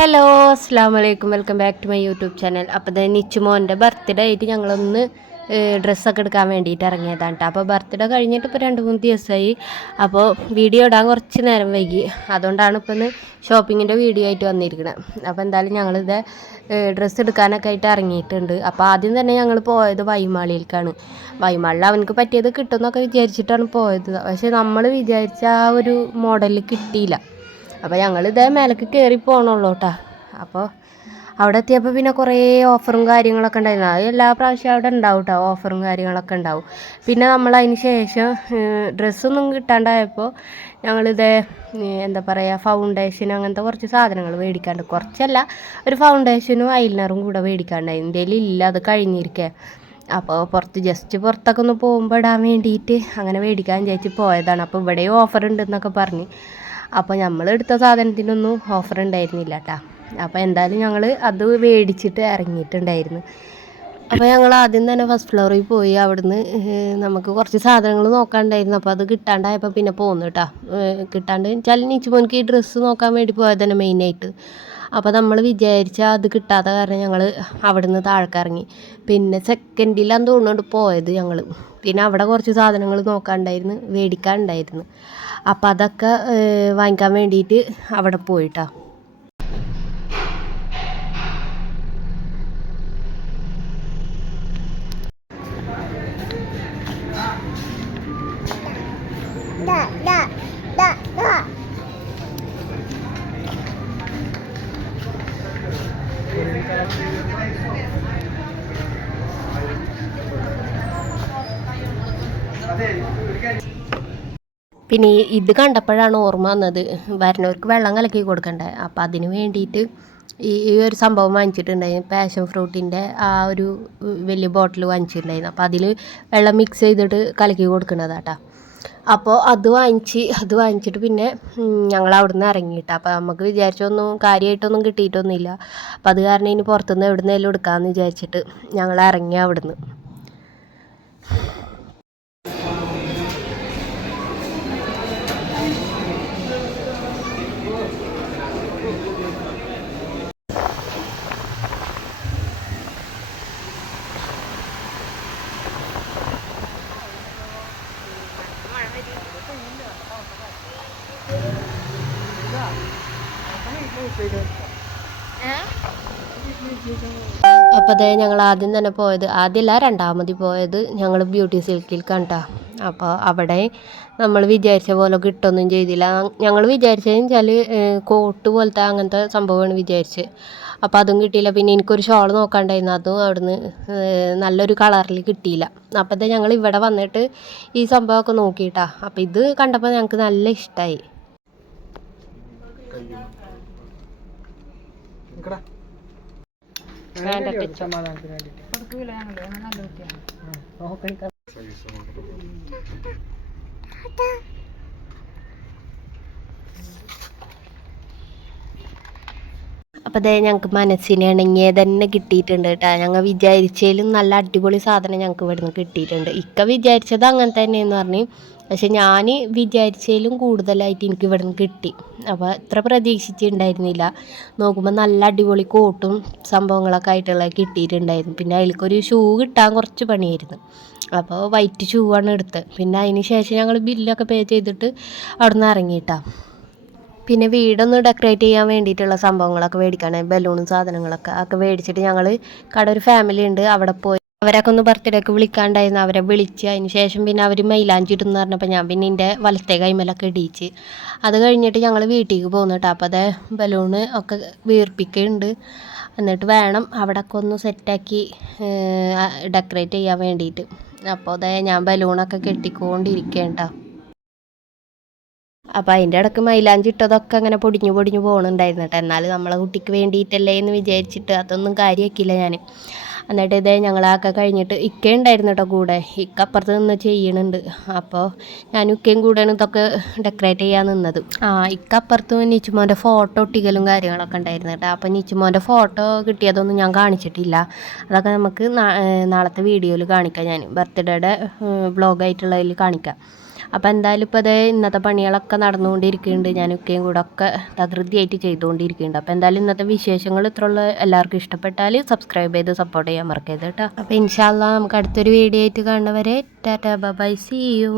Hello അസ്സാം വലൈക്കും welcome back to my YouTube channel. അപ്പോൾ ഇത് നിച്ചുമോൻ്റെ ബർത്ത്ഡേ ആയിട്ട് ഞങ്ങളൊന്ന് ഡ്രസ്സൊക്കെ എടുക്കാൻ വേണ്ടിയിട്ട് ഇറങ്ങിയതാണ് കേട്ടോ. അപ്പോൾ ബർത്ത്ഡേ കഴിഞ്ഞിട്ട് ഇപ്പോൾ 2-3 ദിവസമായി. അപ്പോൾ വീഡിയോ ഇടാൻ കുറച്ച് നേരം വൈകി, അതുകൊണ്ടാണ് ഇപ്പോൾ ഒന്ന് ഷോപ്പിങ്ങിൻ്റെ വീഡിയോ ആയിട്ട് വന്നിരിക്കുന്നത്. അപ്പോൾ എന്തായാലും ഞങ്ങളിത് ഡ്രസ്സ് എടുക്കാനൊക്കെ ആയിട്ട് ഇറങ്ങിയിട്ടുണ്ട്. അപ്പോൾ ആദ്യം തന്നെ ഞങ്ങൾ പോയത് വൈമാളിയിലേക്കാണ്. വൈമാളിൽ അവനക്ക് പറ്റിയത് കിട്ടുമെന്നൊക്കെ വിചാരിച്ചിട്ടാണ് പോയത്. പക്ഷേ നമ്മൾ വിചാരിച്ച ആ ഒരു മോഡൽ കിട്ടിയില്ല. അപ്പോൾ ഞങ്ങൾ ഇതേ മേലേക്ക് കയറി പോകണുള്ളൂ കേട്ടോ. അപ്പോൾ അവിടെ എത്തിയപ്പോൾ പിന്നെ കുറേ ഓഫറും കാര്യങ്ങളൊക്കെ ഉണ്ടായിരുന്നു. അത് എല്ലാ പ്രാവശ്യവും അവിടെ ഉണ്ടാവും കേട്ടോ, ഓഫറും കാര്യങ്ങളൊക്കെ ഉണ്ടാവും. പിന്നെ നമ്മൾ അതിന് ശേഷം ഡ്രസ്സൊന്നും കിട്ടാണ്ടായപ്പോൾ ഞങ്ങളിതേ എന്താ പറയുക, ഫൗണ്ടേഷൻ അങ്ങനത്തെ കുറച്ച് സാധനങ്ങൾ മേടിക്കാണ്ട്, കുറച്ചല്ല, ഒരു ഫൗണ്ടേഷനും ഐലൈനറും കൂടെ മേടിക്കാണ്ടായി. എൻ്റെ ഇല്ല, അത് കഴിഞ്ഞിരിക്കുക. അപ്പോൾ പുറത്തൊക്കെ ഒന്ന് പോകുമ്പോൾ ഇടാൻ വേണ്ടിയിട്ട് അങ്ങനെ മേടിക്കാൻ വിചാരിച്ച് പോയതാണ്. അപ്പോൾ ഇവിടെയും ഓഫർ ഉണ്ടെന്നൊക്കെ പറഞ്ഞ്, അപ്പോൾ നമ്മൾ എടുത്ത സാധനത്തിനൊന്നും ഓഫർ ഉണ്ടായിരുന്നില്ല കേട്ടോ. അപ്പോൾ എന്തായാലും ഞങ്ങൾ അത് മേടിച്ചിട്ട് ഇറങ്ങിയിട്ടുണ്ടായിരുന്നു. അപ്പോൾ ഞങ്ങൾ ആദ്യം തന്നെ ഫസ്റ്റ് ഫ്ലോറിൽ പോയി. അവിടുന്ന് നമുക്ക് കുറച്ച് സാധനങ്ങൾ നോക്കാണ്ടായിരുന്നു. അപ്പോൾ അത് കിട്ടാണ്ടായപ്പോൾ പിന്നെ പോന്നു കേട്ടോ. കിട്ടാണ്ട് വെച്ചാൽ നിച്ചുമോനിക്ക് ഈ ഡ്രസ്സ് നോക്കാൻ വേണ്ടി പോയത് തന്നെ മെയിനായിട്ട്. അപ്പോൾ നമ്മൾ വിചാരിച്ച അത് കിട്ടാത്ത കാരണം ഞങ്ങൾ അവിടുന്ന് താഴേക്കിറങ്ങി. പിന്നെ സെക്കൻഡിലാന്ന് തോന്നുന്നുണ്ട് പോയത് ഞങ്ങൾ. പിന്നെ അവിടെ കുറച്ച് സാധനങ്ങൾ നോക്കാണ്ടായിരുന്നു, മേടിക്കാനുണ്ടായിരുന്നു. അപ്പം അതൊക്കെ വാങ്ങിക്കാൻ വേണ്ടിയിട്ട് അവിടെ പോയിട്ടാ. പിന്നെ ഇത് കണ്ടപ്പോഴാണ് ഓർമ്മ വന്നത്, വരുന്നവർക്ക് വെള്ളം കലക്കി കൊടുക്കണ്ടേ. അപ്പോൾ അതിന് വേണ്ടിയിട്ട് ഈ ഒരു സംഭവം വാങ്ങിച്ചിട്ടുണ്ടായിരുന്നു. പാഷൻ ഫ്രൂട്ടിൻ്റെ ആ ഒരു വലിയ ബോട്ടിൽ വാങ്ങിച്ചിട്ടുണ്ടായിരുന്നു. അപ്പോൾ അതിൽ വെള്ളം മിക്സ് ചെയ്തിട്ട് കലക്കി കൊടുക്കുന്നതാട്ടോ. അപ്പോൾ അത് വാങ്ങിച്ചിട്ട് പിന്നെ ഞങ്ങൾ അവിടെ നിന്ന് ഇറങ്ങിയിട്ടാണ്. അപ്പോൾ നമുക്ക് വിചാരിച്ചൊന്നും കാര്യമായിട്ടൊന്നും കിട്ടിയിട്ടൊന്നുമില്ല. അപ്പോൾ അത് കാരണം ഇനി പുറത്തുനിന്ന് എവിടുന്നേലും എടുക്കാമെന്ന് വിചാരിച്ചിട്ട് ഞങ്ങൾ ഇറങ്ങി അവിടുന്ന്. അപ്പോൾ അതേ ഞങ്ങൾ ആദ്യം തന്നെ പോയത്, ആദ്യമല്ല രണ്ടാമത് പോയത് ഞങ്ങൾ ബ്യൂട്ടി സിൽക്കിൽ കണ്ടാ. അപ്പോൾ അവിടെ നമ്മൾ വിചാരിച്ച പോലെ കിട്ടുമൊന്നും ചെയ്തില്ല. ഞങ്ങൾ വിചാരിച്ചതെന്ന് വെച്ചാൽ കോട്ട് പോലത്തെ അങ്ങനത്തെ സംഭവമാണ് വിചാരിച്ചത്. അപ്പോൾ അതും കിട്ടിയില്ല. പിന്നെ എനിക്കൊരു ഷോൾ നോക്കാണ്ടായിരുന്നു, അതും അവിടുന്ന് നല്ലൊരു കളറിൽ കിട്ടിയില്ല. അപ്പോൾ അതേ ഞങ്ങൾ ഇവിടെ വന്നിട്ട് ഈ സംഭവമൊക്കെ നോക്കിയിട്ടാ. അപ്പോൾ ഇത് കണ്ടപ്പോൾ ഞങ്ങൾക്ക് നല്ല ഇഷ്ടമായി. അപ്പോൾ അതേ ഞങ്ങൾക്ക് മനസ്സിന് ഇണങ്ങിയത് തന്നെ കിട്ടിയിട്ടുണ്ട് കേട്ടോ. ഞങ്ങൾ വിചാരിച്ചതിലും നല്ല അടിപൊളി സാധനം ഞങ്ങൾക്ക് ഇവിടുന്ന് കിട്ടിയിട്ടുണ്ട്. ഇക്ക വിചാരിച്ചത് അങ്ങനെ തന്നെയെന്ന് പറഞ്ഞ്, പക്ഷെ ഞാൻ വിചാരിച്ചതിലും കൂടുതലായിട്ട് എനിക്ക് ഇവിടുന്ന് കിട്ടി. അപ്പോൾ ഇത്ര പ്രതീക്ഷിച്ചിട്ടുണ്ടായിരുന്നില്ല. നോക്കുമ്പോൾ നല്ല അടിപൊളി കോട്ടും സംഭവങ്ങളൊക്കെ ആയിട്ടുള്ള കിട്ടിയിട്ടുണ്ടായിരുന്നു. പിന്നെ അതിലേക്കൊരു ഷൂ കിട്ടാൻ കുറച്ച് പണിയായിരുന്നു. അപ്പോൾ വൈറ്റ് ഷൂ ആണ് എടുത്തത്. പിന്നെ അതിന് ശേഷം ഞങ്ങൾ ബില്ലൊക്കെ പേ ചെയ്തിട്ട് അവിടെ നിന്ന് ഇറങ്ങിയിട്ടാണ്. പിന്നെ വീടൊന്ന് ഡെക്കറേറ്റ് ചെയ്യാൻ വേണ്ടിയിട്ടുള്ള സംഭവങ്ങളൊക്കെ മേടിക്കാനായി ബലൂണും സാധനങ്ങളൊക്കെ മേടിച്ചിട്ട് ഞങ്ങൾ ഒരു ഫാമിലി ഉണ്ട്, അവിടെ പോയി അവരൊക്കെ ഒന്ന് ബർത്ത്ഡേക്ക് വിളിക്കാണ്ടായിരുന്നു. അവരെ വിളിച്ച് അതിന് ശേഷം പിന്നെ അവർ മൈലാഞ്ചി ഇടുന്നു പറഞ്ഞപ്പോൾ ഞാൻ പിന്നെ എൻ്റെ വലത്തെ കൈമലൊക്കെ ഇടിയിച്ച് അത് കഴിഞ്ഞിട്ട് ഞങ്ങൾ വീട്ടിലേക്ക് പോകുന്നു കേട്ടോ. അപ്പോൾ അത് ബലൂണ് ഒക്കെ വീർപ്പിക്കുന്നുണ്ട്. എന്നിട്ട് വേണം അവിടെയൊക്കെ ഒന്ന് സെറ്റാക്കി ഡെക്കറേറ്റ് ചെയ്യാൻ വേണ്ടിയിട്ട്. അപ്പോൾ അതേ ഞാൻ ബലൂണൊക്കെ കെട്ടിക്കൊണ്ടിരിക്കുകയാണ് കേട്ടോ. അപ്പോൾ അതിൻ്റെ ഇടയ്ക്ക് മൈലാഞ്ചി ഇട്ടതൊക്കെ അങ്ങനെ പൊടിഞ്ഞു പോകുന്നുണ്ടായിരുന്നു കേട്ടോ. എന്നാലും നമ്മളെ കുട്ടിക്ക് വേണ്ടിയിട്ടല്ലേ എന്ന് വിചാരിച്ചിട്ട് അതൊന്നും കാര്യമാക്കിയില്ല ഞാൻ. എന്നിട്ട് ഇതേ ഞങ്ങളൊക്കെ കഴിഞ്ഞിട്ട് ഇക്ക ഉണ്ടായിരുന്നു കേട്ടോ കൂടെ. ഇക്ക അപ്പുറത്ത് നിന്ന് ചെയ്യണുണ്ട്. അപ്പോൾ ഞാനും ഇക്കയും കൂടെയാണ് ഇതൊക്കെ ഡെക്കറേറ്റ് ചെയ്യാൻ നിന്നത്. ഇക്ക അപ്പുറത്ത് നിച്ചുമോൻ്റെ ഫോട്ടോ ഒട്ടിക്കലും കാര്യങ്ങളൊക്കെ ഉണ്ടായിരുന്നു കേട്ടോ. അപ്പോൾ നിച്ചുമോൻ്റെ ഫോട്ടോ കിട്ടിയതൊന്നും ഞാൻ കാണിച്ചിട്ടില്ല. അതൊക്കെ നമുക്ക് നാളത്തെ വീഡിയോയിൽ കാണിക്കാം, ഞാൻ ബർത്ത്ഡേയുടെ വ്ളോഗായിട്ടുള്ളതിൽ കാണിക്കാം. അപ്പോൾ എന്തായാലും ഇപ്പോൾ അതേ ഇന്നത്തെ പണികളൊക്കെ നടന്നുകൊണ്ടിരിക്കുന്നുണ്ട്. ഞാൻ ഒക്കെയും കൂടെ ഒക്കെ തകൃതിയായിട്ട് ചെയ്തുകൊണ്ടിരിക്കുന്നുണ്ട്. അപ്പോൾ എന്തായാലും ഇന്നത്തെ വിശേഷങ്ങൾ ഇത്രയുള്ള എല്ലാവർക്കും ഇഷ്ടപ്പെട്ടാൽ സബ്സ്ക്രൈബ് ചെയ്ത് സപ്പോർട്ട് ചെയ്യാൻ മറക്കരുത് കേട്ടോ. അപ്പോൾ ഇൻഷാ അല്ലാഹ് നമുക്ക് അടുത്തൊരു വീഡിയോ ആയിട്ട് കാണുന്നവരെ ടാറ്റാ ബൈ സീ യു.